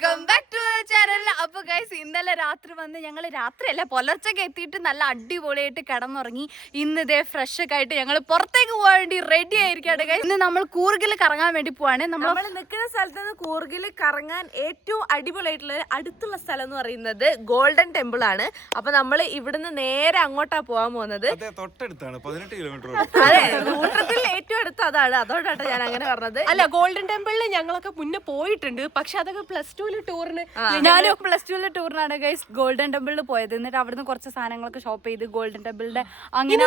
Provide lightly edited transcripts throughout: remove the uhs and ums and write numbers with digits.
Welcome back to channel. അപ്പൊ guys ഇന്നലെ രാത്രി വന്ന് ഞങ്ങൾ രാത്രിയല്ല പുലർച്ചയ്ക്ക് എത്തിയിട്ട് നല്ല അടിപൊളിയായിട്ട് കിടന്നുറങ്ങി. ഇന്ന് ഇതേ ഫ്രഷ് ഒക്കെ ആയിട്ട് ഞങ്ങൾ പുറത്തേക്ക് പോകാൻ വേണ്ടി റെഡി ആയിരിക്കാണ് ഗൈസ്. ഇന്ന് നമ്മൾ കൂർഗിൽ കറങ്ങാൻ വേണ്ടി പോവാണ്. നമ്മൾ നിൽക്കുന്ന സ്ഥലത്ത് നിന്ന് കൂർഗിൽ കറങ്ങാൻ ഏറ്റവും അടിപൊളിയായിട്ടുള്ള അടുത്തുള്ള സ്ഥലം എന്ന് പറയുന്നത് ഗോൾഡൻ ടെമ്പിൾ ആണ്. അപ്പൊ നമ്മൾ ഇവിടുന്ന് നേരെ അങ്ങോട്ടാ പോകാൻ പോകുന്നത്. തൊട്ടടുത്താണ് 18 കിലോമീറ്റർ. അതെ, കൂട്ടത്തിൽ ഏറ്റവും അടുത്ത് അതാണ്. അതോടാണ് ഞാൻ അങ്ങനെ പറഞ്ഞത്. അല്ല, ഗോൾഡൻ ടെമ്പിളിൽ ഞങ്ങളൊക്കെ മുന്നേ പോയിട്ടുണ്ട്. പക്ഷെ അതൊക്കെ +2 ടൂറിന്. ഞാനും +2 ടൂറിനാണ് ഗൈസ് ഗോൾഡൻ ടെമ്പിളിൽ പോയത്. എന്നിട്ട് അവിടുന്ന് കുറച്ച് സാധനങ്ങളൊക്കെ ഷോപ്പ് ചെയ്ത് ഗോൾഡൻ ടെമ്പിളിന്റെ അങ്ങനെ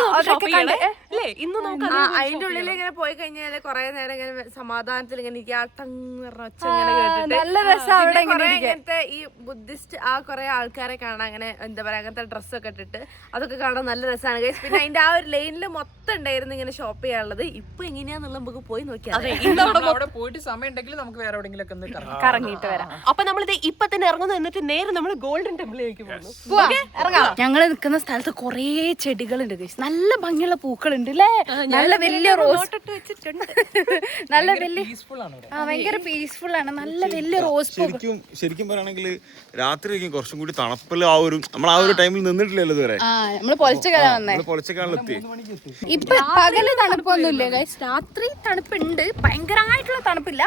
ഇന്ന് നമുക്ക് അതിന്റെ ഉള്ളിൽ ഇങ്ങനെ പോയി കഴിഞ്ഞാല് കൊറേ നേരം ഇങ്ങനെ സമാധാനത്തിൽ ഇങ്ങനെ ഒച്ച ഇങ്ങനെ കേട്ടിട്ട് നല്ല രസമാണ്. ഇങ്ങനത്തെ ഈ ബുദ്ധിസ്റ്റ് ആ കൊറേ ആൾക്കാരെ കാണാൻ അങ്ങനെ എന്താ പറയാ അങ്ങനത്തെ ഡ്രസ്സൊക്കെ ഇട്ടിട്ട് അതൊക്കെ കാണാൻ നല്ല രസമാണ് ഗൈസ്. പിന്നെ അതിന്റെ ആ ഒരു ലൈനിൽ മൊത്തം ഉണ്ടായിരുന്നു ഇങ്ങനെ ഷോപ്പ് ചെയ്യാനുള്ളത്. ഇപ്പൊ എങ്ങനെയാന്നുള്ള നമുക്ക് പോയി നോക്കിയാൽ അവിടെ പോയിട്ട് സമയം ഉണ്ടെങ്കിൽ നമുക്ക് വേറെ എവിടെയെങ്കിലും ഒക്കെ കറങ്ങിയിട്ട് വരാം. അപ്പൊ നമ്മളിത് ഇപ്പൊ തന്നെ ഇറങ്ങുന്നു. എന്നിട്ട് നേരെ നമ്മൾ ഗോൾഡൻ ടെമ്പിളിലേക്ക് പോകുന്നു. ഞങ്ങൾ നിൽക്കുന്ന സ്ഥലത്ത് കൊറേ ചെടികളുണ്ട് ഗൈസ്. നല്ല ഭംഗിയുള്ള പൂക്കളുണ്ട് അല്ലേ? നല്ല വലിയ റോസ് വെച്ചിട്ടുണ്ട്. നല്ല വലിയ പീസ്ഫുൾ ആണ്. ഭയങ്കര പീസ്ഫുൾ ആണ്. നല്ല വലിയ റോസ് പൂ. ശരിക്കും പറയുകയാണെങ്കിൽ രാത്രി കുറച്ചും കൂടി തണുപ്പിൽ ആ ഒരു നമ്മൾ ആ ഒരു ടൈമിൽ നിന്നിട്ടില്ലല്ലോ ഇതുവരെ. നമ്മള് പൊളിച്ചക്കാല വന്നേ. പൊളിച്ചക്കാളിലെത്തി. ഇപ്പൊ പകല് തണുപ്പൊന്നുമില്ല ഗൈസ്. രാത്രി തണുപ്പുണ്ട്. ഭയങ്കരമായിട്ടുള്ള തണുപ്പില്ല,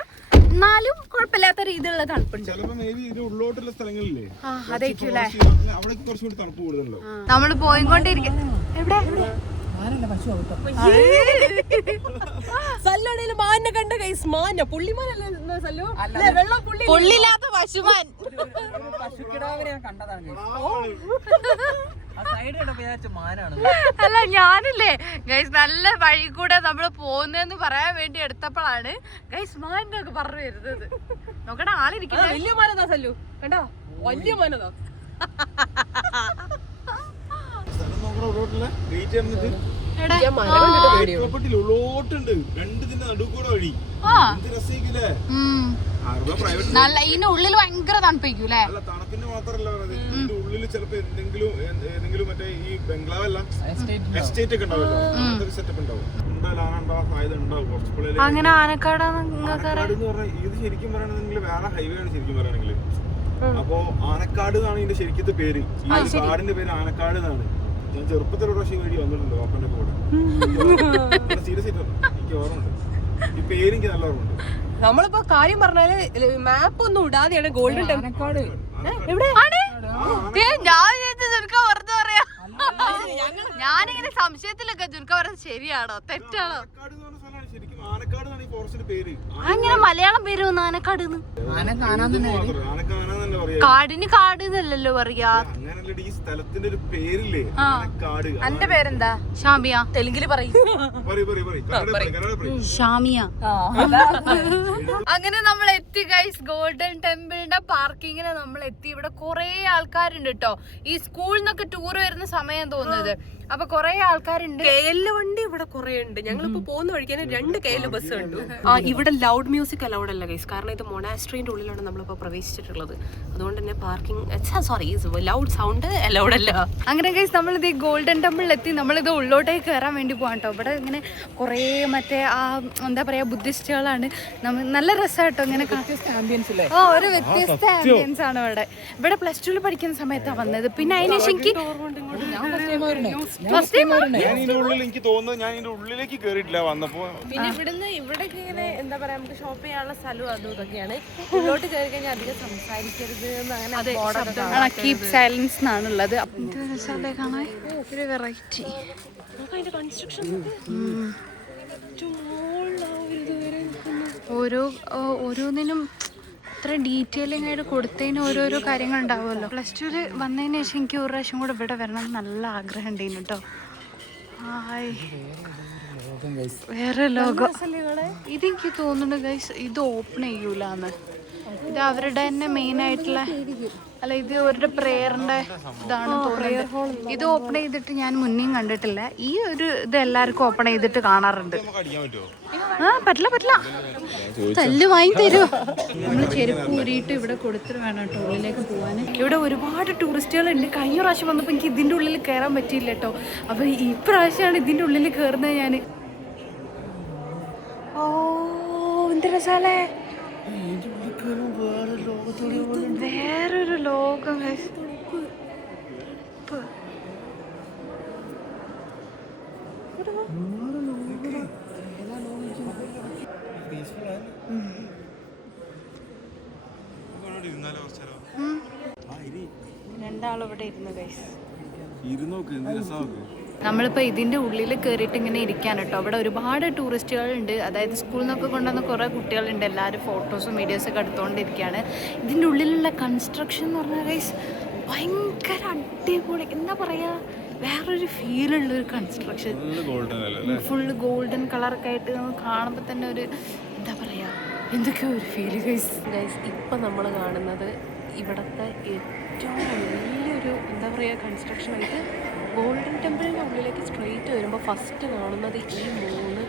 എന്നാലും കുഴപ്പമില്ലാത്ത രീതിയിലുള്ള തണുപ്പുണ്ട്. ചിലപ്പോ മേ ബി ഇത് ഉള്ളോട്ടുള്ള സ്ഥലങ്ങളില്ലേ അതായിരിക്കൂലേ അവിടെ കുറച്ചും കൂടി തണുപ്പ് കൂടുതലോ. നമ്മള് പോയിക്കൊണ്ടിരിക്കും. എവിടെ സല്ലോടയില് മാനിനെ കണ്ട ഗൈസ്. മാന പുള്ളിമാനല്ല സല്ലോ, വെള്ളം പുള്ളില്ലാത്ത പശുമാൻ. പശുക്കിടാവിനെ ഞാൻ കണ്ടതാണ്. ആ സൈഡ് കണ്ടപ്പോ വിചാരിച്ച മാനാണ്. അല്ല, ഞാനില്ലേ ഗൈസ് നല്ല വഴി കൂടെ നമ്മള് പോകുന്നതെന്ന് പറയാൻ വേണ്ടി എടുത്തപ്പോഴാണ് ഗൈസ് മാനൊക്കെ പറഞ്ഞു വരുന്നത്. നോക്കണ ആളിരിക്കുന്നത് വലിയ മാനതാ സല്ലു, കണ്ടോ വലിയ മാനതാ. ഉള്ളോട്ടുണ്ട് രണ്ടിന്റെ നടുക്കൂടെ വഴി. രസിക്കൂലേ? നല്ല ഇതിന്റെ ഉള്ളിൽ ഭയങ്കര തണുപ്പിക്കൂലേ? അല്ല, തണുപ്പിന്റെ മാത്രല്ല പറഞ്ഞത്, ഇതിന്റെ ഉള്ളിൽ ചിലപ്പോ എന്തെങ്കിലും മറ്റേ ഈ ബംഗ്ലാവല്ല എസ്റ്റേറ്റ് ഒക്കെ ഉണ്ടാവല്ലോ, അങ്ങനത്തെ സെറ്റപ്പ് ഉണ്ടാവും. അങ്ങനെ ആനക്കാടാന്ന് പറഞ്ഞാൽ ഇത് ശരിക്കും പറയുകയാണെങ്കിൽ വേറെ ഹൈവേ ആണ് ശരിക്കും പറയുകയാണെങ്കിൽ. അപ്പൊ ആനക്കാട് എന്നാണ് ഇതിന്റെ ശരിക്കത്തെ പേര്. ഈ കാടിന്റെ പേര് ആനക്കാട് എന്നാണ്. ഞാൻ ചെറുപ്പത്തിലൂടെ പക്ഷേ വഴി വന്നിട്ടുണ്ട് വാപ്പന്റെ കൂടെ. സീരിയസ് ആയിട്ട് എനിക്ക് ഓർമ്മയുണ്ട്. ഈ പേര് എനിക്ക് നല്ല ഓർമ്മയുണ്ട്. നമ്മളിപ്പോ കാര്യം പറഞ്ഞാല് മാപ്പ് ഒന്നും ഇടാതെയാണ് ഗോൾഡൻ ടെമ്പിൾ. എവിടെ ഞാനിങ്ങനെ സംശയത്തിലൊക്കെ ജുർക്ക പറയുന്നത് ശരിയാണോ തെറ്റാണോ? അങ്ങനെ മലയാളം പേര് വന്നു ആനക്കാട്. കാടിന് കാട് എന്നല്ലല്ലോ പറയാ. എന്റെ പേരെന്താ? ഷാമിയ. തെലുങ്കില് പറയും. ഷാമിയ. അങ്ങനെ നമ്മൾ എത്തി ഗൈസ് ഗോൾഡൻ ടെമ്പിളിന്റെ പാർക്കിങ്ങിന് നമ്മൾ എത്തി. ഇവിടെ കുറെ ആൾക്കാരുണ്ട് കേട്ടോ. ഈ സ്കൂളിൽ നിന്നൊക്കെ ടൂർ വരുന്ന സമയം തോന്നുന്നത്. അപ്പൊ കൊറേ ആൾക്കാരുണ്ട്. KL വണ്ടി ഇവിടെ കുറെ ഉണ്ട്. ഞങ്ങളിപ്പോ പോകുന്ന വഴിക്കാൻ 2 KL ബസ് ഉണ്ട്. ഇവിടെ ലൗഡ് മ്യൂസിക് അലൗഡ് അല്ല ഗൈസ്. കാരണം ഇത് മൊണാസ്ട്രീന്റെ ഉള്ളിലാണ് നമ്മളിപ്പോ പ്രവേശിച്ചിട്ടുള്ളത്. അതുകൊണ്ട് തന്നെ ലൗഡ് സൗണ്ട് അലൗഡ് അല്ല. അങ്ങനെ ഗൈസ് നമ്മളിത് ഈ ഗോൾഡൻ ടെമ്പിളിൽ എത്തി. നമ്മളിത് ഉള്ളോട്ടേക്ക് കയറാൻ വേണ്ടി പോകാൻ കേട്ടോ. ഇവിടെ ഇങ്ങനെ കുറേ മറ്റേ ആ എന്താ പറയാ ബുദ്ധിസ്റ്റുകളാണ്. നല്ല രസമായിട്ടോ ഇങ്ങനെ ഒരു വ്യത്യസ്ത ആംബിയൻസ് ആണ് ഇവിടെ. ഇവിടെ +2 പഠിക്കുന്ന സമയത്താണ് വന്നത്. പിന്നെ അതിനുശേഷം എനിക്ക് എനിക്ക് തോന്നുന്നത് ഞാൻ ഇതിന്റെ ഉള്ളിലേക്ക് കേറിയിട്ടില്ല വന്നപ്പോ. പിന്നെ ഇവിടുന്ന് ഇവിടെ ഇങ്ങനെ എന്താ പറയാ നമുക്ക് ഷോപ്പ് ചെയ്യാനുള്ള സ്ഥലവും അതും ഇതൊക്കെയാണ്. ഉള്ളോട്ട് കയറി കഴിഞ്ഞാൽ അധികം സംസാരിക്കരുത് അങ്ങനെ കീപ് സൈലൻസ് എന്നാണുള്ളത്. ഒരു വെറൈറ്റി ഓരോന്നിനും ഇത്ര ഡീറ്റെയിലിംഗ് ആയിട്ട് കൊടുത്തതിന് ഓരോരോ കാര്യങ്ങൾ ഉണ്ടാവുമല്ലോ. +2 വന്നതിന് ശേഷം എനിക്ക് ഒരു പ്രാവശ്യം കൂടെ ഇവിടെ വരണം നല്ല ആഗ്രഹം ഉണ്ടായിരുന്നു കേട്ടോ. വേറെ ലോകം. ഇതെനിക്ക് തോന്നുന്നു ഗൈസ് ഇത് ഓപ്പൺ ചെയ്യൂലെന്ന്. ഇത് അവരുടെ തന്നെ മെയിൻ ആയിട്ടുള്ള അല്ല, ഇത് അവരുടെ പ്രേയറിന്റെ ഇതാണ് തോന്നുന്നത്. ഇത് ഓപ്പൺ ചെയ്തിട്ട് ഞാൻ മുന്നേയും കണ്ടിട്ടില്ല. ഈ ഒരു ഇത് എല്ലാവർക്കും ഓപ്പൺ ചെയ്തിട്ട് കാണാറുണ്ട്. പറ്റില്ല തല്ല് വാങ്ങി തരുമോ? നമ്മള് ചെരുപ്പ് ഊരിയിട്ട് ഇവിടെ കൊടുത്തിട്ട് വേണം കേട്ടോ ഉള്ളിലേക്ക് പോവാൻ. ഇവിടെ ഒരുപാട് ടൂറിസ്റ്റുകളുണ്ട്. കഴിഞ്ഞ പ്രാവശ്യം വന്നപ്പോ എനിക്ക് ഇതിന്റെ ഉള്ളിൽ കയറാൻ പറ്റിയില്ല കേട്ടോ. അപ്പൊ ഈ പ്രാവശ്യമാണ് ഇതിന്റെ ഉള്ളിൽ കയറുന്നത് ഞാൻ. ഓ എന്ത് രസാലേ. വേറൊരു ലോകം guys. രണ്ടാളിവിടെ ഇരുന്നു guys. നമ്മളിപ്പോൾ ഇതിൻ്റെ ഉള്ളിൽ കയറിയിട്ട് ഇങ്ങനെ ഇരിക്കാൻ കേട്ടോ. അവിടെ ഒരുപാട് ടൂറിസ്റ്റുകളുണ്ട്, അതായത് സ്കൂളിൽ നിന്നൊക്കെ കൊണ്ടുവന്ന കുറേ കുട്ടികളുണ്ട്. എല്ലാവരും ഫോട്ടോസും വീഡിയോസൊക്കെ എടുത്തുകൊണ്ടിരിക്കുകയാണ്. ഇതിൻ്റെ ഉള്ളിലുള്ള കൺസ്ട്രക്ഷൻ എന്ന് പറഞ്ഞാൽ ഗൈസ് ഭയങ്കര അടിപൊളി, എന്താ പറയുക, വേറൊരു ഫീലുള്ളൊരു കൺസ്ട്രക്ഷൻ. ഫുള്ള് ഗോൾഡൻ കളറൊക്കെ ആയിട്ട് നമുക്ക് കാണുമ്പോൾ തന്നെ ഒരു എന്താ പറയുക, എന്തൊക്കെയോ ഒരു ഫീല് ഗൈസ്. ഇപ്പം നമ്മൾ കാണുന്നത് ഇവിടുത്തെ ഏറ്റവും വലിയൊരു എന്താ പറയുക കൺസ്ട്രക്ഷനായിട്ട് ഗോൾഡൻ ടെമ്പിളിൻ്റെ ഉള്ളിലേക്ക് സ്ട്രെയിറ്റ് വരുമ്പോൾ ഫസ്റ്റ് കാണുന്നത് ഈ 3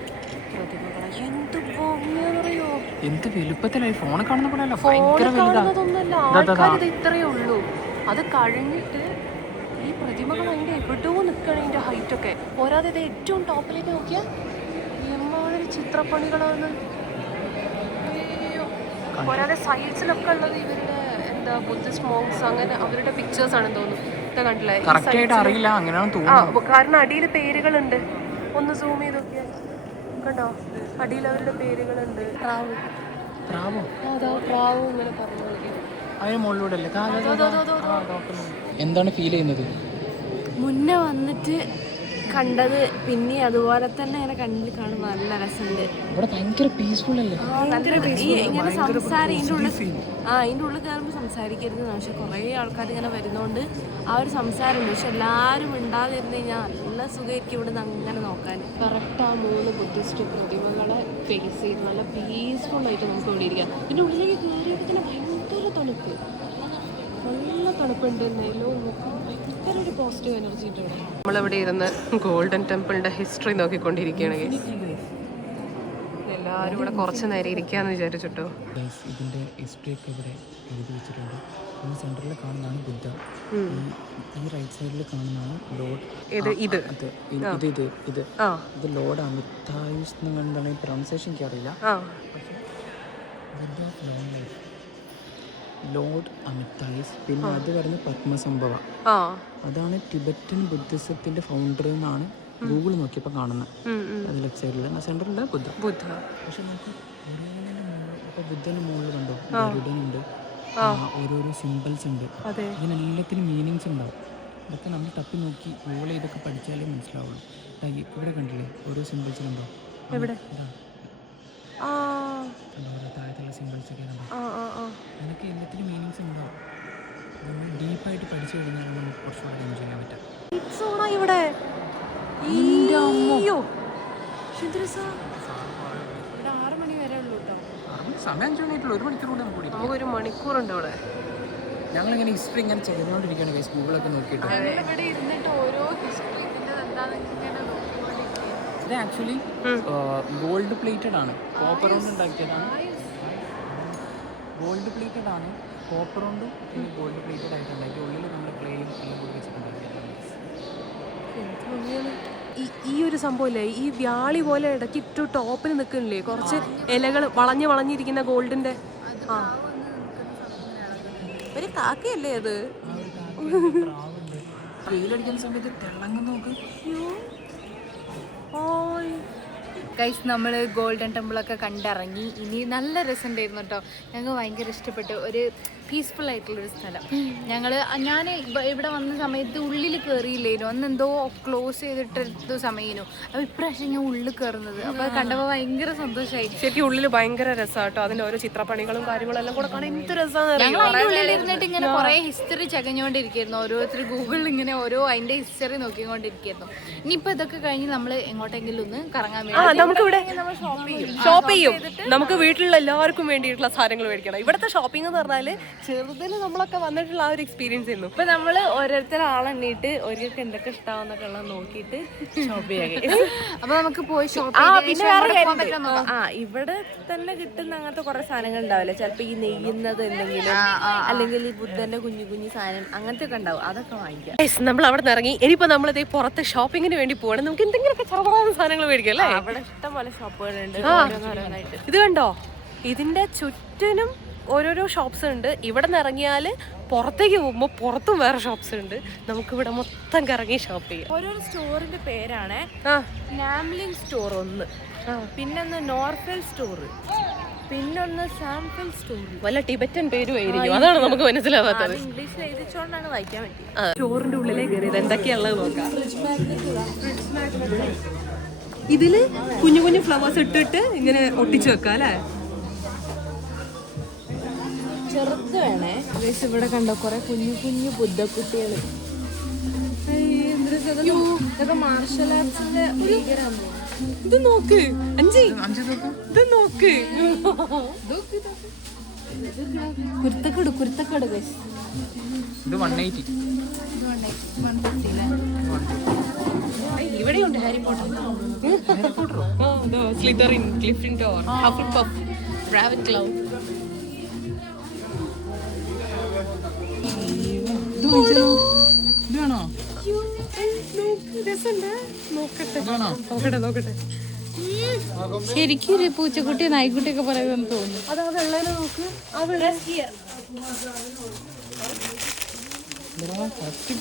പ്രതിമകളാണ്. എന്ത് ഭംഗിയാണെന്നറിയോ, എന്ത് വലുപ്പത്തിലായി ഫോണിൽ കാണുന്ന പോലെ ഫോണിൽ കാണുന്നതൊന്നല്ല, ആൾക്കാർ ഇത് ഇത്രയേ ഉള്ളൂ. അത് കഴിഞ്ഞിട്ട് ഈ പ്രതിമകൾ അതിൻ്റെ എവിടെയോ നിൽക്കുകയാണ്, അതിൻ്റെ ഹൈറ്റൊക്കെ. പോരാതെ ഇത് ഏറ്റവും ടോപ്പിലേക്ക് നോക്കിയാൽ എമ്മാതിരി ചിത്രപ്പണികളാണ്. പോരാതെ സൈഡ്സിലൊക്കെ ഉള്ളത് ഇവരുടെ എന്താ ബുദ്ധിസ്റ്റ് മോങ്സ്, അങ്ങനെ അവരുടെ പിക്ചേഴ്സ് ആണെന്ന് തോന്നുന്നു. കണ്ടില്ലേ, അറിയില്ല, അങ്ങനെയാണ് തോന്നുന്നു. കാരണം അടിയിൽ പേരുകളുണ്ട്. ഒന്ന് സൂം ചെയ്ത് നോക്കിയാൽ കണ്ടോ, അടിയിൽ അവരുടെ പേരുകളുണ്ട്. പ്രാവ്, അതാ പ്രാവ് ഇങ്ങനെ പറഞ്ഞു കളിക്കും. അതിന് മുകളിലൂടെ അല്ലേ എന്താണ് ഫീൽ ചെയ്യുന്നത്? മുന്നേ വന്നിട്ട് കണ്ടത് പിന്നെ അതുപോലെ തന്നെ ഇങ്ങനെ കണ്ണിൽ കാണുമ്പോൾ നല്ല രസമുണ്ട്. ഇവിടെ ഭയങ്കര പീസ്ഫുൾ അല്ലേ? ഇങ്ങനെ സംസാരം ഇതിൻ്റെ ഉള്ളിൽ കയറുമ്പോൾ സംസാരിക്കരുത്, പക്ഷെ കുറേ ആൾക്കാർ ഇങ്ങനെ വരുന്നതുകൊണ്ട് ആ ഒരു സംസാരമുണ്ട്. പക്ഷെ എല്ലാവരും ഉണ്ടാതിരുന്ന് കഴിഞ്ഞാൽ നല്ല സുഖമായിരിക്കും ഇവിടെ നിന്ന് അങ്ങനെ നോക്കാൻ. കറക്റ്റ് ആ 3 ബുദ്ധിസ്റ്റ് പ്രതിമകളെ ഫേസ് ചെയ്ത് നല്ല പീസ്ഫുള്ളായിട്ട് നമുക്ക് ഇവിടെ ഇരിക്കാം. പിന്നെ ഉള്ളിലേക്ക് കയറിയപ്പോൾ തന്നെ ഭയങ്കര തണുപ്പ്, നല്ല തണുപ്പുണ്ട്. നെല്ലോ ഭയങ്കര ഒരു പോസിറ്റീവ് എനർജി ഉണ്ട് ഇവിടെ. നമ്മളിവിടെ ഇരുന്ന് ഗോൾഡൻ ടെമ്പിളിൻ്റെ ഹിസ്റ്ററി നോക്കിക്കൊണ്ടിരിക്കുകയാണെങ്കിൽ എല്ലാവരും ഇവിടെ കുറച്ച് നേരം ഇരിക്കാന്ന് വിചാരിച്ചിട്ടോ. ഇതിന്റെ ഹിസ്റ്ററി ഒക്കെ ഇവിടെ എഴുതി വെച്ചിട്ടുണ്ട്. ഈ സെന്ററിൽ കാണുന്നതാണ് ബുദ്ധ, ഈ റൈറ്റ് സൈഡിൽ കാണുന്നതാണ് ലോർഡ്. ഇത് ലോർഡ് അമിതായുസ് എന്താണ് പ്രൊനൗൺസിയേഷൻ എനിക്ക് അറിയില്ല, ബുദ്ധ ഓഫ് ലോങ് ലൈഫ്, ലോർഡ് അമിതായുസ്. പിന്നെ അത് പറയുന്നത് പത്മസംഭവ, അതാണ് ടിബറ്റൻ ബുദ്ധിസത്തിന്റെ ഫൗണ്ടർ എന്നാണ് ഗൂഗിൾ നോക്കിയപ്പോൾ കാണുന്നത്. അത് ലെഫ്റ്റ് സൈഡിൽ സെന്ററിൽ ബുദ്ധ. പക്ഷെ നമുക്ക് ഇപ്പോൾ ബുദ്ധന് മുകളിൽ കണ്ടോ ഗരുഡനുണ്ട്, ഓരോരോ സിമ്പിൾസ് ഉണ്ട്, ഇതിനെല്ലാത്തിനും മീനിങ്സ് ഉണ്ടാവും. ഇതൊക്കെ നമ്മൾ തപ്പി നോക്കി ഗൂഗിൾ ചെയ്തൊക്കെ പഠിച്ചാലേ മനസ്സിലാവുള്ളൂ. ഇവിടെ കണ്ടില്ലേ ഓരോ സിമ്പിൾസിലുണ്ടോ, ഓരോ താഴത്തുള്ള സിമ്പിൾസ് ഒക്കെ അതൊക്കെ എല്ലാത്തിനും മീനിങ്സ് ഉണ്ടാവും. നമ്മൾ ഡീപ്പായിട്ട് പഠിച്ചു കഴിഞ്ഞാൽ നമുക്ക് കുറച്ചുകൂടെ എൻജോയ് ചെയ്യാൻ പറ്റും. ഇവിടെ ഇവിടെ 6 മണി വരെ ഉള്ളൂ കേട്ടോ. സമയം 5 മണിയായിട്ടുള്ളൂ, 1 മണിക്കൂർ കൂടെ നമുക്കൊരു മണിക്കൂറുണ്ട് ഇവിടെ. ഞങ്ങളിങ്ങനെ ഹിസ്റ്ററി ഇങ്ങനെ ചെയ്തുകൊണ്ടിരിക്കുകയാണ് ഗൈസ്, ഗൂഗിളൊക്കെ നോക്കിയിട്ട്. ഇവിടെ ഇരുന്നിട്ട് ഓരോ ഹിസ്റ്ററി എന്താണെന്ന് നോക്കിക്കൊണ്ടിരിക്കുക. ഇത് ആക്ച്വലി ഗോൾഡ് പ്ലേറ്റഡ് ആണ്, കോപ്പർ കൊണ്ട് ഉണ്ടാക്കിയതാണ്. ഗോൾഡ് പ്ലേറ്റഡ് ആണ്, കോപ്പർ കൊണ്ട് ഗോൾഡ് പ്ലേറ്റഡ് ആയിട്ടുണ്ടാക്കി. ഉള്ളിൽ നമ്മൾ ക്ലേയും എല്ലാം കൂടി വെച്ചിട്ടുണ്ടാക്കിയതാണ്. ഈ ഒരു സംഭവമില്ലേ, ഈ വ്യാളി പോലെ ഇടയ്ക്ക് ഇട്ടു ടോപ്പിൽ നിൽക്കുന്നില്ലേ കുറച്ച് ഇലകൾ വളഞ്ഞിരിക്കുന്ന ഗോൾഡിന്റെ. ഒരു കാക്കയല്ലേ അത്? വെയിലടിക്കുന്ന സമയത്ത് തിളങ്ങുന്ന നോക്ക്. ഗൈസ് നമ്മൾ ഗോൾഡൻ ടെമ്പിളൊക്കെ കണ്ടിറങ്ങി. ഇനി നല്ല രസമുണ്ടായിരുന്നു കേട്ടോ, ഞങ്ങൾക്ക് ഭയങ്കര ഇഷ്ടപ്പെട്ടു. ഒരു പീസ്ഫുൾ ആയിട്ടുള്ളൊരു സ്ഥലം. ഞാൻ ഇവിടെ വന്ന സമയത്ത് ഉള്ളിൽ കയറിയില്ലേനു, അന്ന് എന്തോ ക്ലോസ് ചെയ്തിട്ടെടുത്ത സമയനു. അപ്പോൾ ഇപ്രാവശ്യം ഞാൻ ഉള്ളിൽ കയറുന്നത്, അപ്പോൾ അത് കണ്ടപ്പോൾ ഭയങ്കര സന്തോഷമായി. ശരിക്കും ഉള്ളിൽ ഭയങ്കര രസമാട്ടോ, അതിൻ്റെ ഓരോ ചിത്രപ്പണികളും കാര്യങ്ങളും എല്ലാം കൂടെ കാണാൻ എന്ത് രസമാണ്. ഞങ്ങൾ അതിൻ്റെ ഉള്ളിൽ ഇരുന്നിട്ട് ഇങ്ങനെ കുറേ ഹിസ്റ്ററി ചകഞ്ഞുകൊണ്ടിരിക്കുന്നു. ഓരോരുത്തർ ഗൂഗിളിൽ ഇങ്ങനെ ഓരോ അതിൻ്റെ ഹിസ്റ്ററി നോക്കിക്കൊണ്ടിരിക്കുന്നു. ഇനിയിപ്പോൾ ഇതൊക്കെ കഴിഞ്ഞ് നമ്മൾ എങ്ങോട്ടെങ്കിലും ഒന്ന് കറങ്ങാൻ വേണ്ടി നമുക്കിവിടെ ഷോപ്പ് ചെയ്യും. നമുക്ക് വീട്ടിലുള്ള എല്ലാവർക്കും വേണ്ടിയിട്ടുള്ള സാധനങ്ങൾ മേടിക്കണം. ഇവിടുത്തെ ഷോപ്പിംഗ് എന്ന് പറഞ്ഞാൽ ചെറുതിന് നമ്മളൊക്കെ വന്നിട്ടുള്ള ആ ഒരു എക്സ്പീരിയൻസ് ആയിരുന്നു. ഇപ്പൊ നമ്മള് ഓരോരുത്തർ ആളെണ്ണീട്ട് ഓരോർക്ക് എന്തൊക്കെ ഇഷ്ടാവുന്നൊക്കെ ഉള്ളത് നോക്കിയിട്ട് ഷോപ്പ് ചെയ്യാം. അപ്പൊ നമുക്ക് പോയി ഷോപ്പ് ഇവിടെ തന്നെ കിട്ടുന്ന അങ്ങനത്തെ കുറെ സാധനങ്ങൾ ഉണ്ടാവില്ല. ചിലപ്പോ ഈ നെയ്യുന്നത് എന്തെങ്കിലും, അല്ലെങ്കിൽ ഈ ബുദ്ധന്റെ കുഞ്ഞു കുഞ്ഞു സാധനം അങ്ങനത്തെ ഒക്കെ ഉണ്ടാവും, അതൊക്കെ വാങ്ങിക്കാം. നമ്മൾ അവിടെ നിന്ന് ഇറങ്ങി. ഇനിയിപ്പോ നമ്മളിത് പുറത്ത് ഷോപ്പിങ്ങിന് വേണ്ടി പോവാണ്. നമുക്ക് എന്തെങ്കിലുമൊക്കെ ചെറുതായ സാധനങ്ങൾ മേടിക്കാം അല്ലേ? അവിടെ ഇഷ്ടംപോലെ ഷോപ്പുകളുണ്ട്. ഇത് കണ്ടോ, ഇതിന്റെ ചുറ്റിനും ഓരോരോ ഷോപ്സ് ഉണ്ട്. ഇവിടെ നിന്ന് ഇറങ്ങിയാൽ പുറത്തേക്ക് പോകുമ്പോൾ പുറത്തും വേറെ ഷോപ്സ് ഉണ്ട്. നമുക്കിവിടെ മൊത്തം കറങ്ങി ഷോപ്പ് ചെയ്യാം. ഓരോരോ സ്റ്റോറിന്റെ പേരാണ്. നാംലിംഗ് സ്റ്റോർ ഒന്ന്, പിന്നൊന്ന് നോർഫെൽ സ്റ്റോർ, പിന്നൊന്ന് സാംഫെൽ സ്റ്റോർ. വല്ല ടിബറ്റൻ പേരുമായിരിക്കും, അതാണ് നമുക്ക് മനസ്സിലാവാത്തത്. ഇംഗ്ലീഷിൽ എഴുതിച്ചോണ്ടാണ് വായിക്കാൻ പറ്റിയത്. സ്റ്റോറിന്റെ ഉള്ളിലേക്ക് കയറിയത് എന്തൊക്കെയാണുള്ളത് നോക്കാം. ഇതില് കുഞ്ഞു കുഞ്ഞു ഫ്ലവേഴ്സ് ഇട്ടിട്ട് ഇങ്ങനെ ഒട്ടിച്ചു വെക്കാം അല്ലേ? ചെറുത് വേണേ. ഇവിടെ കണ്ടോ കുറെ കുഞ്ഞു കുഞ്ഞു ബുദ്ധക്കുട്ടികള്. ഇതൊക്കെ മാർഷൽ ആർട്സിന്റെ ഭീകരാണ്. ഇത് നോക്ക് അഞ്ചി, ഇത് നോക്ക്. കുരുത്തക്കട് കുരുത്തക്കട്. ഇത് 180. ഇവിടെയുണ്ട് ഹാരി പോട്ടർ, സ്ലിതറിൻ, ഗ്ലിഫിൻഡോർ, ഹഫിൾപഫ്, റാവൻക്ലൗ. ഇതാണോ? നോക്കട്ടെ. ശരിക്കും ഒരു പൂച്ചക്കുട്ടി നായ്ക്കുട്ടിയൊക്കെ പറയുമെന്ന് തോന്നുന്നു. അതാ വെള്ളനെ നോക്ക്.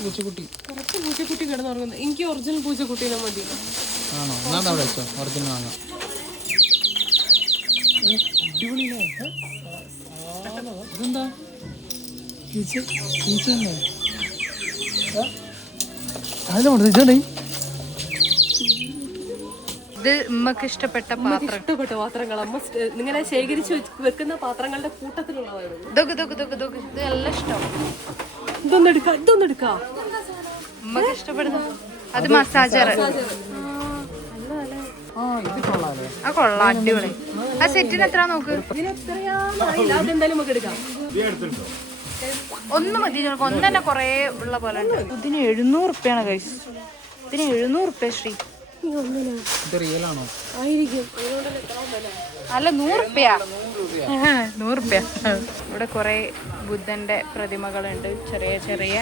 പൂച്ചക്കുട്ടി കുറച്ച് പൂച്ചക്കുട്ടി കിടന്നുറങ്ങുന്നത്. എനിക്ക് ഒറിജിനൽ പൂച്ചക്കുട്ടീനെ മതി. ആണോ? ഞാൻ അവിടെ വെച്ചോ, ഒറിജിനൽ വാങ്ങാം. ഇതെന്താ പൂച്ചല്ലേ? ഇത് ഉമ്മക്ക് ഇഷ്ടപ്പെട്ട പാത്രം. ഇഷ്ടപ്പെട്ട പാത്രങ്ങൾ അമ്മ ഇങ്ങനെ ശേഖരിച്ച് വെക്കുന്ന പാത്രങ്ങളുടെ കൂട്ടത്തിലുള്ളതായിരുന്നു. ഇത് നല്ല ഇഷ്ടം. ഇതൊന്നെടുക്കാം. ഉമ്മക്ക് ഇഷ്ടപ്പെടുന്നു. അത് മസാജർ. ആ കൊള്ളാം, അടിപൊളി. ആ സെറ്റിന് എത്ര നോക്ക്. അതെന്തായാലും നമുക്ക് എടുക്കാം. ഒന്ന് മതി, ഒന്നെ കൊറേ ഉള്ള പോലെ ഉണ്ട്. ഇതിന് 700 റുപ്യാണ് ഗൈസ്. ഇതിന് 700 റുപ്യ ശ്രീ. ഇത് റിയൽ ആണോ? അല്ല 100 റുപ്യ. 100 റുപ്യ. ഇവിടെ കുറെ ബുദ്ധന്റെ പ്രതിമകളുണ്ട്, ചെറിയ ചെറിയ.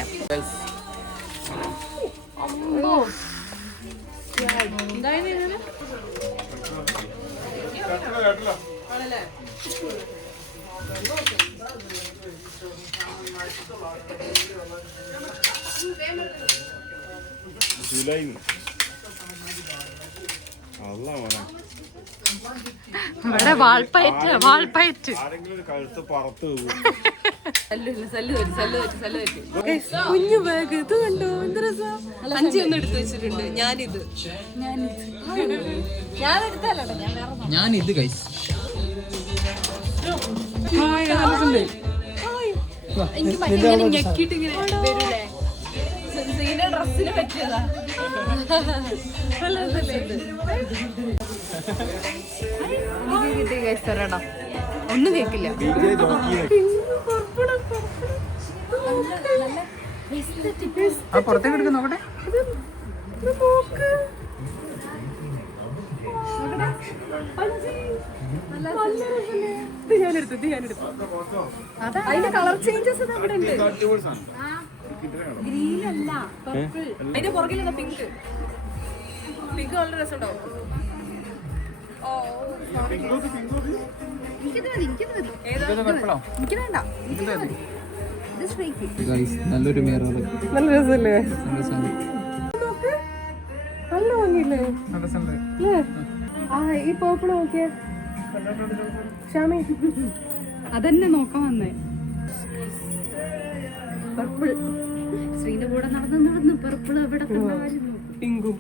ഇവിടെ വാൾപ്പയറ്റ്. കുഞ്ഞു ബാഗ് ഇത് കണ്ടോ, എന്ത് രസാ. അഞ്ചി ഒന്ന് എടുത്തു വെച്ചിട്ടുണ്ട്. ഞാനിത് ഗൈസ്. ഞെക്കിട്ട് ഇങ്ങനെ വരൂലേ. ഡ്രസ്സിന് പറ്റിയതാ. കിട്ടി ഗൈസ്, തരണം. ഒന്നും കേക്കില്ല. പുറത്തേക്ക് എടുക്കാൻ നോക്കട്ടെ. അതിന്റെ കളർ ചേഞ്ചസ് ഇവിടെ ഉണ്ട്. അതിന്റെ പുറകിലുള്ള പിങ്ക് നല്ല രസമുണ്ടാവും. നല്ലൊരു മിറർ. നല്ല രസമല്ലേ? നല്ല ഭംഗിയില്ലേ? ഈ പേർപ്പിൾ നോക്കിയേ ഷാമി. അതന്നെ നോക്കാൻ വന്നേ. പർപ്പിൾ. ശ്രീന്റെ കൂടെ നടന്ന് പർപ്പിൾ എവിടെ കണ്ടാലും പിങ്കും.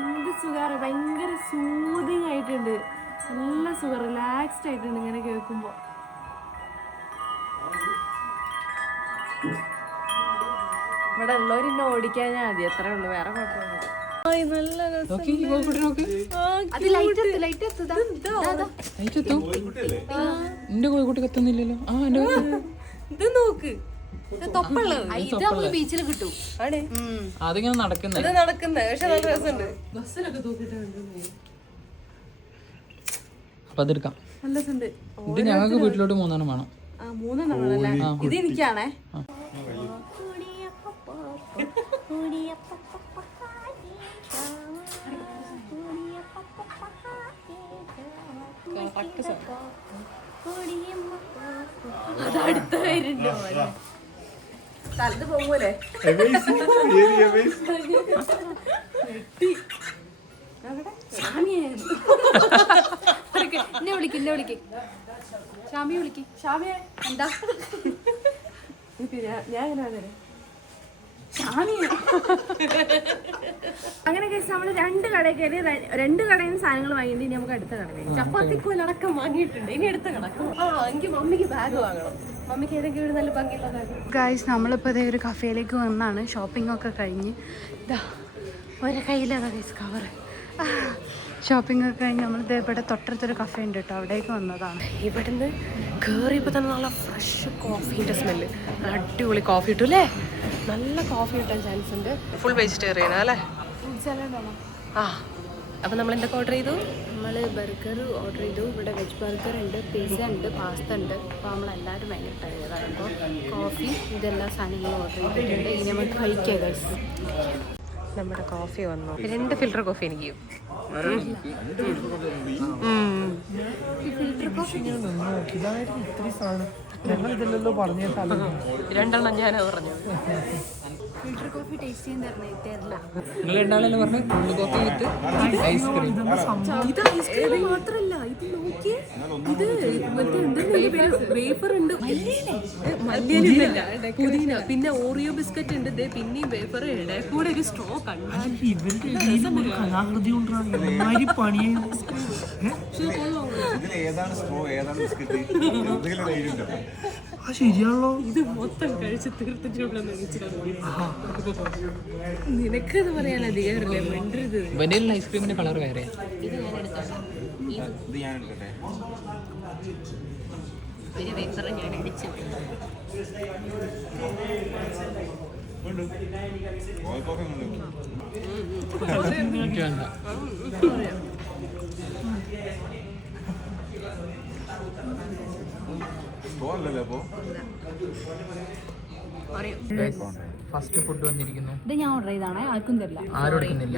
എന്ത് സുഖാണ്, ഭയങ്കര സൂതിങ് ആയിട്ടുണ്ട്. നല്ല സുഖം, റിലാക്സ്ഡ് ആയിട്ടുണ്ട് ഇങ്ങനെ കേൾക്കുമ്പോ. ഇവിടെ ഉള്ളവരിന്നെ ഓടിക്കാൻ ഞാൻ മതി, അത്രേ ഉള്ളൂ, വേറെ കുഴപ്പമൊന്നുമില്ല. നല്ല എന്റെ കോഴിക്കുട്ടി കത്തുന്നില്ലല്ലോ. ഇത് നോക്ക്, ബീച്ചിൽ കിട്ടും. അതിങ്ങനെ നടക്കുന്നത്. ഇത് നടക്കുന്നത് പക്ഷെ നല്ല രസമുണ്ട്. ബസ്സിലൊക്കെ അപ്പൊ അതെടുക്കാം. നല്ല രസമുണ്ട്. ഇത് ഞങ്ങൾക്ക് വീട്ടിലോട്ട് 3 വേണം. 3 ഇത് എനിക്കാണേ. അതടുത്ത പേരുണ്ട് സ്ഥലത്ത് പോകൂലേ എന്നെ വിളിക്ക് ഷാമിയെ വിളിക്ക്. ഷാമിയെ എന്താ ഞാൻ എങ്ങനെ അങ്ങനെ നമ്മള് 2 കടയിൽ കയറി 2 കടയിൽ നിന്ന് സാധനങ്ങൾ വാങ്ങിയിട്ട് ഇനി നമുക്ക് അടുത്ത കടയിൽ ചപ്പാത്തിക്കോലടക്കം വാങ്ങിയിട്ടുണ്ട്. ഇനി അടുത്ത കണക്കും. എനിക്ക് മമ്മിക്ക് ബാഗ് വാങ്ങണം. മമ്മിക്ക് ഏതെങ്കിലും ഒരു നല്ല ഭംഗിയുള്ള ബാഗ്. ഗായ്സ് നമ്മളിപ്പോൾ ഇതേ ഒരു കഫേയിലേക്ക് വന്നാണ്. ഷോപ്പിംഗ് ഒക്കെ കഴിഞ്ഞ് ഇതാ ഒരു കയ്യിലതാ ഗൈസ് കവറ്. ഷോപ്പിംഗ് ഒക്കെ കഴിഞ്ഞ് നമ്മൾ ഇവിടെ തൊട്ടടുത്തൊരു കഫേ ഉണ്ട് കേട്ടോ, അവിടേക്ക് വന്നതാണ്. ഇവിടുന്ന് കയറിയപ്പോൾ തന്നെ നല്ല ഫ്രഷ് കോഫീൻ്റെ സ്മെല്ല്. അടിപൊളി കോഫി കിട്ടും അല്ലേ? നല്ല കോഫി കിട്ടാൻ ചാൻസ് ഉണ്ട്. ഫുൾ വെജിറ്റേറിയൻ അല്ലേ? ഫ്രൂട്ട് സലാഡ് ആണോ? ആ, അപ്പം നമ്മൾ എന്തൊക്കെ ഓർഡർ ചെയ്തു? നമ്മൾ ബർഗർ ഓർഡർ ചെയ്തു. ഇവിടെ വെജ് ബർഗർ ഉണ്ട്, പിസ്സ ഉണ്ട്, പാസ്ത ഉണ്ട്. അപ്പോൾ നമ്മളെല്ലാവരും ഭയങ്കര ടയർഡായപ്പോൾ കോഫി ഇതെല്ലാ സാധനങ്ങളും ഓർഡർ ചെയ്തിട്ടുണ്ട്. ഇനി നമുക്ക് കഴിക്കാം ഗൈസ്. നമ്മുടെ കോഫി വന്നു. 2 ഫിൽറ്റർ കോഫി എനിക്ക്. രണ്ടെണ്ണം ഞാൻ പറഞ്ഞു. ഫിൽറ്റർ കോഫി ടേസ്റ്റ് ചെയ്യാൻ തരില്ല. നിങ്ങൾ രണ്ടാളല്ലേ പറഞ്ഞു കോൾഡ് കോഫി വിത്ത് ഐസ്ക്രീം. ഇത് ഐസ്ക്രീം മാത്രല്ല, ഇത് നോക്കിയേ, ഇത് മറ്റേ വേഫർ ഉണ്ട്, മല്ലിയില, പുതിന, പിന്നെ ഓറിയോ ബിസ്ക്കറ്റ് ഉണ്ട്, പിന്നെയും വേഫർ, കൂടെ ഒരു സ്ട്രോ കണ്ടാൽ ശരിയാണല്ലോ. ഇത് മൊത്തം കഴിച്ച് തീർത്തിട്ടുണ്ടെന്ന് നിനക്കത് പറയാൻ അധികാരല്ലേ, മിണ്ടരുത്. വനില ഐസ്ക്രീമിന്റെ കളർ വേറെ. ഇത് ഞാൻ എടുത്തോളാം. ഒരു വേഫർ ഞാൻ അടിച്ചു. എനിക്ക് വേണ്ട. ഫസ്റ്റ് ഫുഡ് വന്നിരിക്കുന്നു. ഇത് ഞാൻ ഓർഡർ ചെയ്താണേ, ആർക്കും തരില്ല. ആരും എടുക്കുന്നില്ല.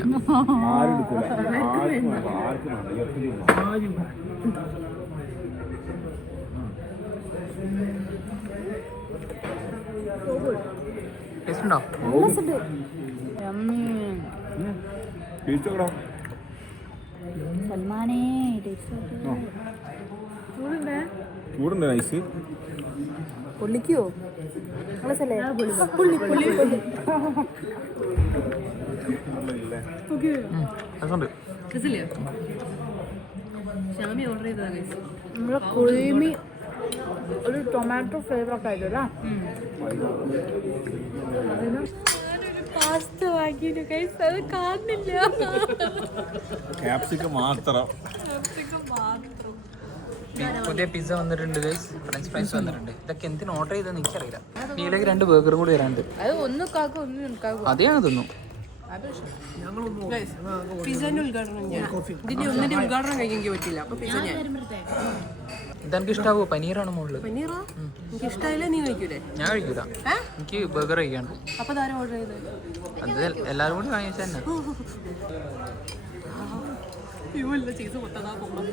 ടേസ്റ്റ് ഉണ്ടോ? സൽമാനേ ചൂടുണ്ട് ഐസ്. പൊള്ളിക്കോ? ഷാമി ഓർഡർ ചെയ്തതാ. നമ്മള് ക്രീമി ഒരു ടൊമാറ്റോ ഫ്ലേവർ ഒക്കെ ആയിട്ടല്ലേ. പാസ്ത വാങ്ങിയിട്ട് ഗൈസ്, അത് കാണുന്നില്ല. ക്യാപ്സിക്കം മാത്രം. പുതിയ പിസ്സ വന്നിട്ടുണ്ട് ഗൈസ്, ഫ്രഞ്ച് ഫ്രൈസ് വന്നിട്ടുണ്ട്. ഇതൊക്കെ എന്തിനു ഓർഡർ ചെയ്തെന്ന് എനിക്കറിയില്ല. ഇതിലേക്ക് 2 ബർഗറും കൂടി വരാണ്ട്. അത് ഒന്നും കാക്കും ഒന്നും എനിക്കാക്കും. അതേ ഞാൻ തിന്നു. പിസ്സന്റെ ഉദ്ഘാടനം ഞാൻ. ഇതിന്റെ ഒന്നിന്റെ ഉദ്ഘാടനം കഴിക്കാൻ പറ്റില്ല. അപ്പൊ പിസ്സ ഞാൻ. ഇതെനിക്ക് ഇഷ്ടാവോ? പനീറാണ് മുകളിൽ. പനീറാ എനിക്ക് ഇഷ്ടമായില്ല. നീ കഴിക്കൂലേ? ഞാൻ കഴിക്കൂല, എനിക്ക് ബർഗർ കഴിക്കാണ്ട്. അപ്പൊ ആരും ഓർഡർ ചെയ്തത്? അത് എല്ലാവരും കൂടി വാങ്ങിച്ച തന്നെ. ചീസ് പൊട്ടതാ പോകണം.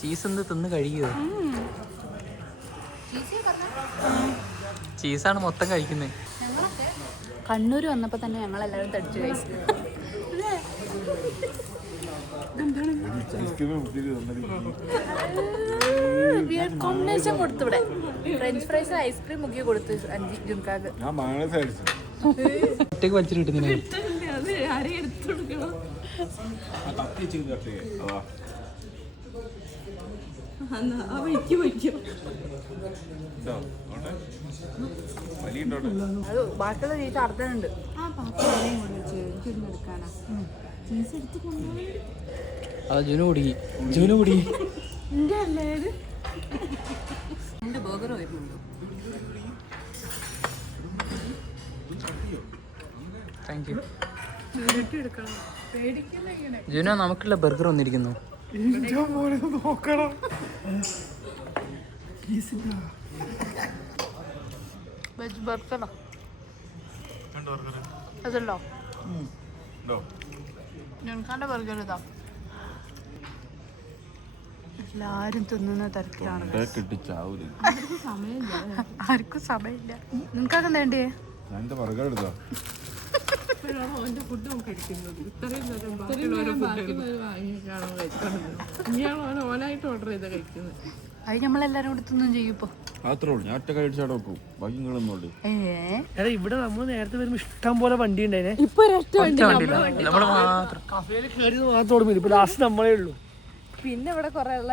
ചീസ് എന്ത് തിന്ന് കഴിയുമോ? ചീസാണ് മൊത്തം കഴിക്കുന്നത്. കണ്ണൂർ വന്നപ്പോ തന്നെ ഞങ്ങളെല്ലാവരും തടിച്ചു കഴിച്ചു. കോമ്പിനേഷൻ കൊടുത്തു ഇവിടെ. ഫ്രഞ്ച് ഫ്രൈസ് ഐസ്ക്രീം മുക്കി കൊടുത്തു ജുൻകാക്ക്. ഒറ്റയ്ക്ക് വലിച്ചിട്ട് കിട്ടുന്നില്ല. അത് ബാക്കിയുള്ള ചീസ് അർത്ഥമുണ്ട്. അത് ജുനു കുടുങ്ങി, ജുനു കുടുങ്ങി. എന്റെ ബർഗർ വരുന്നുണ്ടോ? Thank you Junu. നമുക്കുള്ള ബർഗർ വന്നിരിക്കുന്നു. വെജ് ബർഗറോ? അതുണ്ടോ? ഞങ്ങൾക്കാണ്ട് ബർഗർ ഇതാ. എല്ലാരും തിന്നുന്ന തിരക്കിലാണ്. ആർക്കും സമയമില്ല. നിങ്ങൾക്കൊക്കെ വേണ്ടേ? ബർഗർ എടുത്തോ? അത് നമ്മളെല്ലാരും കൂടെ തിന്നും ചെയ്യും ഇപ്പൊ. ഞാൻ ഒറ്റ കഴിച്ചാടെ വെക്കും, ബാക്കി നിങ്ങളൊന്നുള്ളൂ. ഇവിടെ നമ്മൾ നേരത്തെ വരുമ്പോ ഇഷ്ടം പോലെ വണ്ടി ഉണ്ടായിനെ. ഇപ്പൊ കഫേയിൽ കയറിയത് മാത്രം ഓർമ്മയില്ല. ഇപ്പൊ ലാസ്റ്റ് നമ്മളേ ഉള്ളൂ. പിന്നെ ഇവിടെ കുറെ ഉള്ള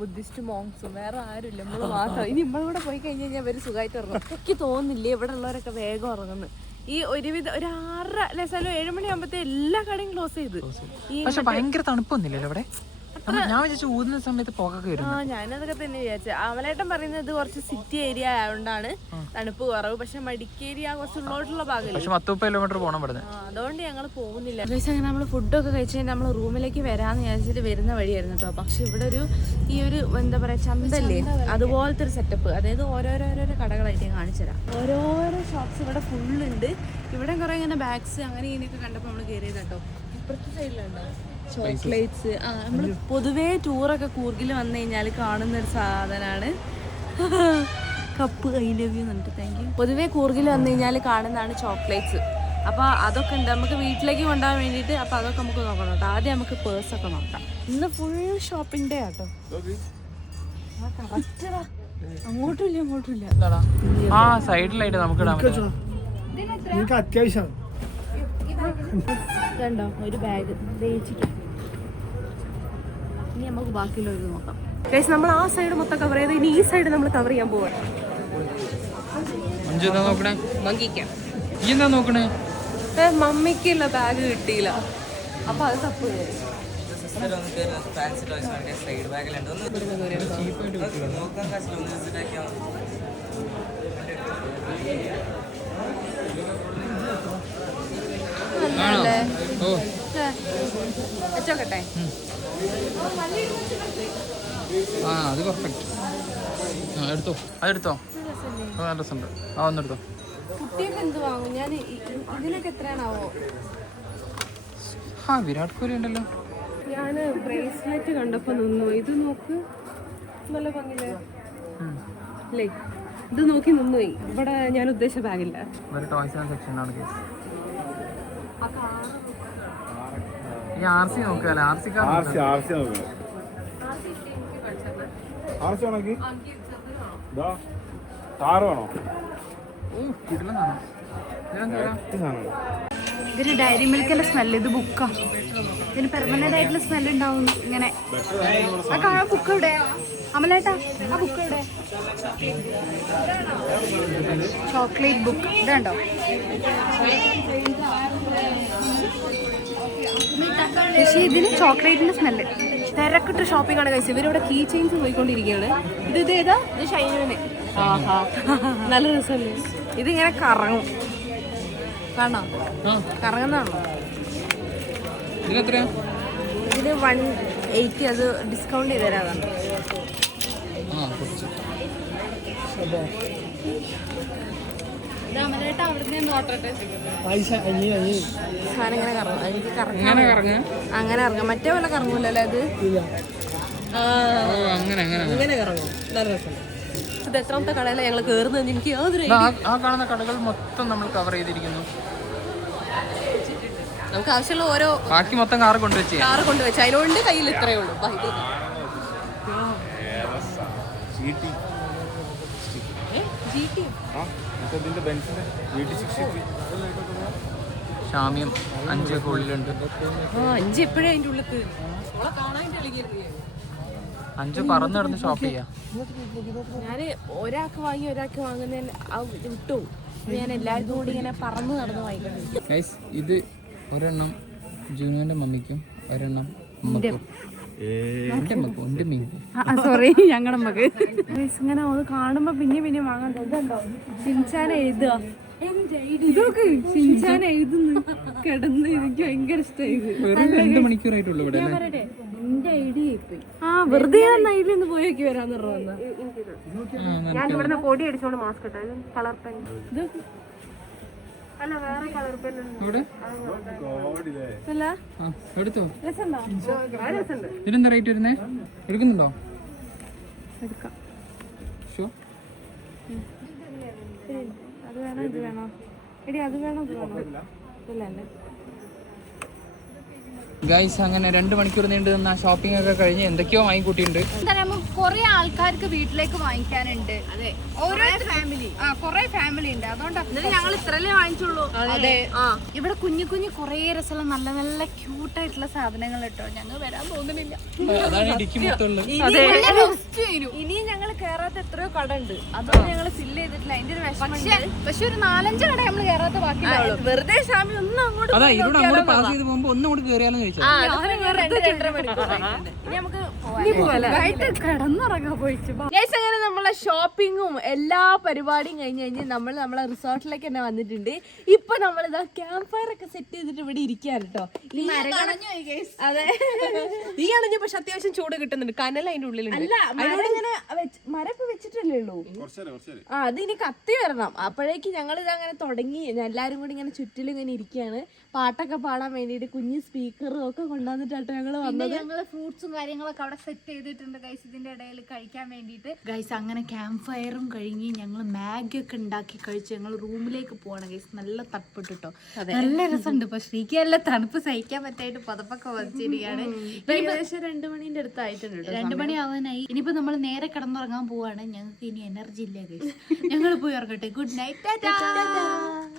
ബുദ്ധിസ്റ്റ് മോങ്സും വേറെ ആരുമില്ല, നമ്മള് മാത്രം. ഇനി നമ്മളിവിടെ പോയി കഴിഞ്ഞ് കഴിഞ്ഞാൽ അവര് സുഖമായിട്ട് ഇറങ്ങും. എനിക്ക് തോന്നുന്നില്ലേ ഇവിടെ ഉള്ളവരൊക്കെ വേഗം ഇറങ്ങുന്നു. ഈ ഒരുവിധം ഒരു 6 അല്ലെങ്കിൽ 7 മണിയാകുമ്പത്തേ എല്ലാ കടയും ക്ലോസ് ചെയ്ത്. പക്ഷെ ഭയങ്കര തണുപ്പൊന്നുമില്ലല്ലോ ഇവിടെ. ഞാൻ വിചാരിച്ചു ഊതുന്ന സമയത്ത് പുകയൊക്കെ വരും. ഞാനതൊക്കെ തന്നെ വിചാരിച്ചു. അവലേട്ടൻ പറയുന്നത് കുറച്ച് സിറ്റി ഏരിയ ആയതുകൊണ്ടാണ് തണുപ്പ് കുറവ്. പക്ഷെ മടിക്കേരിയ കുറച്ച് ഉള്ളോട്ടുള്ള ഭാഗമില്ല. പക്ഷെ 10-30 കിലോമീറ്റർ പോകണം ഇവിടെ. അതുകൊണ്ട് ഞങ്ങൾ പോകുന്നില്ല. അങ്ങനെ നമ്മൾ ഫുഡൊക്കെ കഴിച്ച് കഴിഞ്ഞാൽ നമ്മൾ റൂമിലേക്ക് വരാമെന്ന് വിചാരിച്ചിട്ട് വരുന്ന വഴിയായിരുന്നു കേട്ടോ. പക്ഷെ ഇവിടെ ഈ ഒരു എന്താ പറയുക, ചന്തല്ലേ, അതുപോലത്തെ ഒരു സെറ്റപ്പ്. അതായത് ഓരോരോ കടകളായിട്ട് ഞാൻ കാണിച്ചു തരാം. ഓരോരോ ഷോപ്സ് ഇവിടെ ഫുള്ളുണ്ട്. ഇവിടെ കുറെ ഇങ്ങനെ ബാഗ്സ് അങ്ങനെ ഇങ്ങനെയൊക്കെ കണ്ടപ്പോൾ നമ്മൾ കയറിയത് കേട്ടോ. ഇപ്പുറത്തെ സൈഡിലുണ്ടോ ചോക്ലേറ്റ്സ്. നമ്മൾ പൊതുവേ ടൂറൊക്കെ കൂർഗിൽ വന്നു കഴിഞ്ഞാൽ കാണുന്നൊരു സാധനമാണ് കപ്പ്. ഐ ലവ് യു എന്നുണ്ട്. Thank you. പൊതുവേ കൂർഗിൽ വന്നു കഴിഞ്ഞാൽ കാണുന്നതാണ് ചോക്ലേറ്റ്സ്. അപ്പോൾ അതൊക്കെ ഉണ്ട് നമുക്ക് വീട്ടിലേക്ക് കൊണ്ടുപോകാൻ വേണ്ടിയിട്ട്. അപ്പോൾ അതൊക്കെ നമുക്ക് നോക്കണം കേട്ടോ. ആദ്യം നമുക്ക് പേഴ്സൊക്കെ നോക്കാം. ഇന്ന് ഫുൾ ഷോപ്പിംഗ് ഡേ ആട്ടോ. കറക്റ്റടാ, അങ്ങോട്ടുമില്ല ഇങ്ങോട്ടുമില്ല. ആ സൈഡിലായിട്ട് നമുക്ക് ഇടാൻ പറ്റും. എനിക്ക് അത്യാവശ്യമാണ്. ഇതുണ്ടോ ഒരു ബാഗ് തേച്ചിട്ട്. ഇനി നമുക്ക് ബാക്കിയുള്ളത് നോക്കാം. നമ്മൾ ആ സൈഡ് മൊത്തം കവർ ചെയ്ത് ഇനി ഈ സൈഡ് നമ്മൾ കവർ ചെയ്യാൻ പോവാ. നോക്കണേ, മങ്കിക്കാം. ഈ എന്താ നോക്കണേ? മമ്മിക്കുള്ള ബാഗ് കിട്ടിയില്ല. അപ്പൊ അത് തപ്പ്. വെച്ചോക്കട്ടെ. ആ അത് പെർഫെക്റ്റ്. എടുത്തോ, അതെടുത്തോ. നല്ല രസമുണ്ട്. ആ ഒന്നെടുത്തോ. കുട്ടിയൊക്കെ എന്ത് വാങ്ങും? ഞാൻ ഇതിനൊക്കെ എത്രയാണാവോ? ആ വിരാട് കോഹ്ലി ഉണ്ടല്ലോ. ഞാൻ ബ്രേസ്ലെറ്റ് കണ്ടപ്പോ നിന്നു. ഇത് നോക്ക്, നല്ല ഭംഗിയില്ലേ അല്ലേ? ഇത് നോക്കി നിന്നുപോയി. ഇവിടെ ഞാൻ ഉദ്ദേശിച്ച ബാഗില്ല. ഒരു ടോയ്സ് ആൻഡ് സെക്ഷനാണ് കേസ്. ഈ RC നോക്കാല്ലേ? RC ഇതിന് ഡയറി മിൽക്കിന്റെ സ്മെല്ല്. ഇത് ബുക്കാ. ഇതിന് പെർമനന്റ് ആയിട്ടുള്ള സ്മെല്ല് ഉണ്ടാവും ഇങ്ങനെ. ആ ബുക്ക് ഇവിടെ അമലേട്ടാ, ആ ബുക്ക് ഇവിടെ. ചോക്ലേറ്റ് ബുക്ക് ഇതുണ്ടോ? പക്ഷേ ഇതിന് ചോക്ലേറ്റിന്റെ സ്മെല്ല്. തിരക്കിട്ട് ഷോപ്പിംഗ് ആണ് കഴിച്ചത്. ഇവരിവിടെ കീ ചെയിൻസ് പോയിക്കൊണ്ടിരിക്കുകയാണ്. ഇത് ഏതാ? ഇത് ഷൈനുവിന്. ആഹാ, നല്ല രസമല്ലേ? ഇതിങ്ങനെ കറങ്ങും. കാണോ? കറങ്ങുന്നതാണോ? ഇതിനെത്രയാ? ഇതിന് 180. അത് ഡിസ്കൗണ്ട് ചെയ്ത് തരാതാണ്. സാധനം ഇങ്ങനെ കറങ്ങും. എനിക്ക് കറങ്ങാം. അങ്ങനെ ഇറങ്ങാം. മറ്റേ പോലെ കറങ്ങൂലല്ലേ അത്? ഇങ്ങനെ കറങ്ങും. നല്ല രസം. ഇത് എത്രാമത്തെ കടയിലാണ് ഞങ്ങൾ കയറുന്നത്? എനിക്ക് യാതൊരു ആ കാണുന്ന കടകൾ മൊത്തം നമ്മൾ കവർ ചെയ്തിരിക്കുന്നു. നമുക്ക് ആവശ്യമുള്ള ഓരോ ബാക്കി മൊത്തം കാർ കൊണ്ടുവച്ച് അതിനോണ്ട് കയ്യിൽ ഇത്രയേ ഉള്ളൂ. ഷാമിയം 5 ഒക്കെ ഉള്ളിലുണ്ട്. 5 എപ്പോഴും അതിൻ്റെ ഉള്ളിൽ 5 പറന്ന് നടന്ന് ഷോപ്പ് ചെയ്യാം. ഞാൻ ഒരാൾക്ക് വാങ്ങി ഒരാൾക്ക് വാങ്ങുന്നതിന് വിട്ടു. ഞാൻ എല്ലാവരും കൂടി ഇങ്ങനെ പറന്ന് നടന്ന് വാങ്ങിക്കണം. ഗൈസ്, ഇത് ഒരെണ്ണം ജൂനുവിന്റെ മമ്മിക്കും ഒരെണ്ണം അമ്മക്കും. സോറി, ഞങ്ങളുടെ മക്ക് ഇങ്ങനെ അത് കാണുമ്പോ പിന്നെ വാങ്ങാൻ ഇതുണ്ടോ? ഷിൻചാൻ എഴുതുക. ഇതൊക്കെ ഷിൻചാൻ എഴുതുന്നു കിടന്ന്. എനിക്ക് ഭയങ്കര ഇഷ്ടമായി. 2 മണിക്കൂറായിട്ടുള്ളൂ ഇവിടെ. എന്റെ ഐഡിയ പോയി. വെറുതെ ഞാൻ നൈലിന്ന് പോയേക്ക് വരാന്ന് പറഞ്ഞു. ഞാൻ ഇവിടുന്ന് പൊടി അടിച്ചോണ്ട് മാസ്ക് ഇട്ടു. കളർ പെൻ ഇവിടെ ഗോഡില്ലേ ആ എടുത്തോ. ഇതിനെന്താ റേറ്റ് വരുന്നേ? എടുക്കുന്നുണ്ടോ? ഷോ ഗൈസ് അങ്ങനെ 2 മണിക്കൂർ നീണ്ടു നിന്ന ഷോപ്പിംഗ് ഒക്കെ കഴിഞ്ഞ് എന്തൊക്കെയോ വാങ്ങിക്കൂട്ടിയിട്ടുണ്ട്. എന്താ നമുക്ക് കുറെ ആൾക്കാർക്ക് വീട്ടിലേക്ക് വാങ്ങിക്കാനുണ്ട്. അതെ ഓരോ ഫാമിലി കുറെ ഫാമിലി ഉണ്ട്. അതുകൊണ്ടാണ് ഞങ്ങൾ ഇത്രല്ലേ വാങ്ങിച്ചുള്ളൂ. അതെ ഇവിടെ കുഞ്ഞു കുഞ്ഞു കുറെ രസമുള്ള നല്ല നല്ല ക്യൂട്ടായിട്ടുള്ള സാധനങ്ങൾ കേട്ടോ. ഞങ്ങൾ വരാൻ തോന്നുന്നില്ല. അതാണ് ഇടുക്കി മൊത്തമുള്ളത്. ഇനിയും ഞങ്ങൾ കേറാത്ത എത്രയോ കട ഉണ്ട്. അതൊന്നും ഞങ്ങൾ ഫില്ല് ചെയ്തിട്ടില്ല. അതിന്റെ ഒരു വിഷമം. പക്ഷെ ഒരു 4-5 കട നമ്മൾ കയറാത്ത ബാക്കി വെറുതെ ഷാമി ഒന്നും അങ്ങോട്ട് അതാ ഇതിലൂടെ അങ്ങോട്ട് പാസ് ചെയ്ത് പോകുമ്പോ ഒന്നും കൂടി കയറിയാലും ചോദിച്ചു. കിടന്നുറങ്ങാൻ പോയിട്ട് അങ്ങനെ നമ്മളെ ഷോപ്പിങ്ങും എല്ലാ പരിപാടിയും കഴിഞ്ഞ് നമ്മൾ നമ്മളെ റിസോർട്ടിലേക്ക് തന്നെ വന്നിട്ടുണ്ട്. ഇപ്പൊ നമ്മളിതാ ക്യാമ്പ് ഫയർ ഒക്കെ സെറ്റ് ചെയ്തിട്ട് ഇവിടെ ഇരിക്കുകയാണ് കേട്ടോ. അതെ ഈ അണഞ്ഞ പക്ഷെ അത്യാവശ്യം ചൂട് കിട്ടുന്നുണ്ട്. കനൽ അതിന്റെ ഉള്ളിലുണ്ട്. അല്ല മരങ്ങനെ മരപ്പ് വെച്ചിട്ടല്ലേ ഉള്ളൂ. ആ അത് ഇനി കത്തി വരണം. അപ്പോഴേക്ക് ഞങ്ങൾ ഇതങ്ങനെ തുടങ്ങി. എല്ലാരും കൂടി ഇങ്ങനെ ചുറ്റിലും ഇങ്ങനെ ഇരിക്കുകയാണ്. പാട്ടൊക്കെ പാടാൻ വേണ്ടിട്ട് കുഞ്ഞു സ്പീക്കറും ഒക്കെ കൊണ്ടുവന്നിട്ടാട്ടോ ഞങ്ങള് വന്നത്. ഞങ്ങള് ഫ്രൂട്ട്സും കാര്യങ്ങളൊക്കെ അവിടെ സെറ്റ് ചെയ്തിട്ടുണ്ട് ഗൈസ് ഇതിന്റെ ഇടയിൽ കഴിക്കാൻ വേണ്ടിയിട്ട്. ഗൈസ് അങ്ങനെ ക്യാമ്പ് ഫയറും കഴിഞ്ഞ് ഞങ്ങൾ മാഗി ഒക്കെ ഉണ്ടാക്കി കഴിച്ച് ഞങ്ങൾ റൂമിലേക്ക് പോവാണ് ഗൈസ്. നല്ല തണുപ്പിട്ടോ നല്ല രസമുണ്ട്. ഇപ്പൊ ശ്രീക്ക് നല്ല തണുപ്പ് സഹിക്കാൻ പറ്റായിട്ട് പതപ്പൊക്കെ വച്ചിരിക്കുകയാണ്. ഏകദേശം 2 മണിന്റെ അടുത്തായിട്ടുണ്ട്. 2 മണി ആവാനായി. ഇനിയിപ്പോ നമ്മൾ നേരെ കിടന്നുറങ്ങാൻ പോവാണ്. ഞങ്ങൾക്ക് ഇനി എനർജി ഇല്ല ഗൈസ്. ഞങ്ങൾ പോയി ഇറങ്ങട്ടെ. Good night.